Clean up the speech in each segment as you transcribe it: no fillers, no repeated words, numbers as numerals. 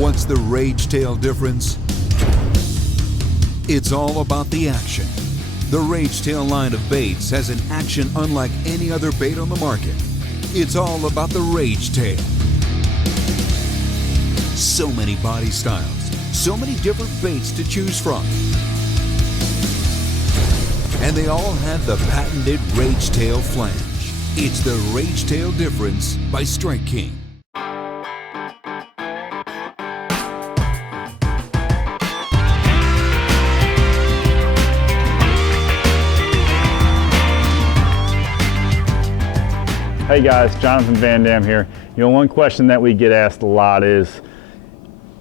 What's the rage tail difference? It's all about the action. The rage tail line of baits has an action unlike any other bait on the market. It's all about the rage tail. So many body styles, so many different baits to choose from. And they all have the patented rage tail flange. It's the rage tail difference by Strike King. Hey guys, Jon VanDam here. You know, one question that we get asked a lot is,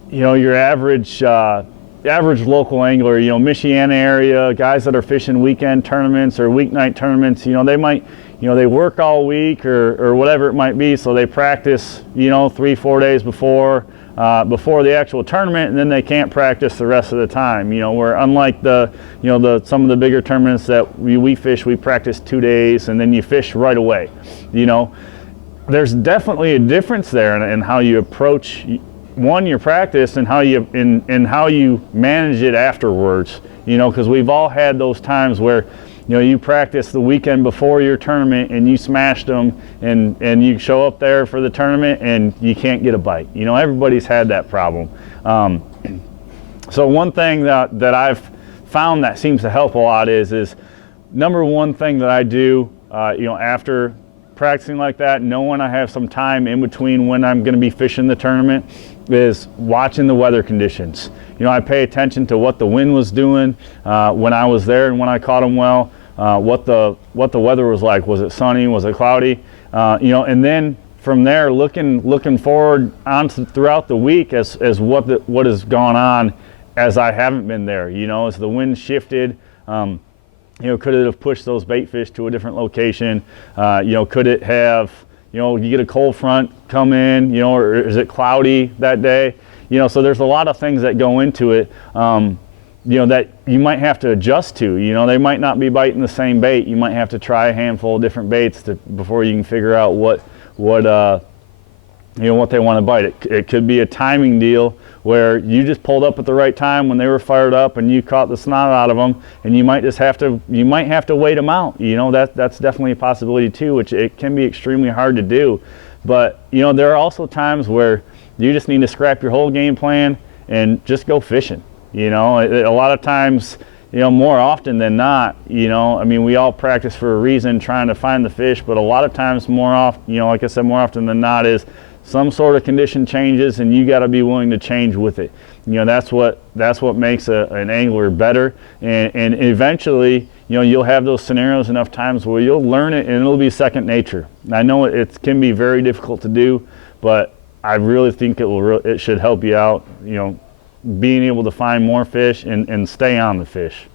you know, your average local angler, you know, Michiana area, guys that are fishing weekend tournaments or weeknight tournaments, you know, they might, you know, they work all week or whatever it might be, so they practice, you know, 3-4 days before the actual tournament, and then they can't practice the rest of the time. You know, where unlike some of the bigger tournaments that we fish, we practice 2 days and then you fish right away. You know, there's definitely a difference there in how you approach your practice and how you manage it afterwards. You know, because we've all had those times where, you know, you practice the weekend before your tournament and you smashed them, and you show up there for the tournament and you can't get a bite. You know, everybody's had that problem. So one thing that I've found that seems to help a lot is number one thing that I do, you know, after practicing like that, knowing I have some time in between when I'm going to be fishing the tournament, is watching the weather conditions. You know, I pay attention to what the wind was doing when I was there and when I caught them well. What the weather was like. Was it sunny? Was it cloudy? You know, and then from there, looking forward on throughout the week as what has gone on as I haven't been there. You know, as the wind shifted. You know, could it have pushed those bait fish to a different location? You know, could it have, you know, you get a cold front come in, you know, or is it cloudy that day? You know, so there's a lot of things that go into it, you know, that you might have to adjust to. You know, they might not be biting the same bait. You might have to try a handful of different baits before you can figure out what you know, what they want to bite. It could be a timing deal where you just pulled up at the right time when they were fired up and you caught the snot out of them, and you might have to wait them out. You know, that's definitely a possibility too, which it can be extremely hard to do. But, you know, there are also times where you just need to scrap your whole game plan and just go fishing. You know, a lot of times, you know, more often than not, you know, I mean, we all practice for a reason, trying to find the fish, but a lot of times, more often, you know, like I said, more often than not, is some sort of condition changes and you got to be willing to change with it. You know, that's what makes an angler better, and eventually, you know, you'll have those scenarios enough times where you'll learn it and it'll be second nature. I know it can be very difficult to do, but I really think it should help you out, you know, being able to find more fish and stay on the fish.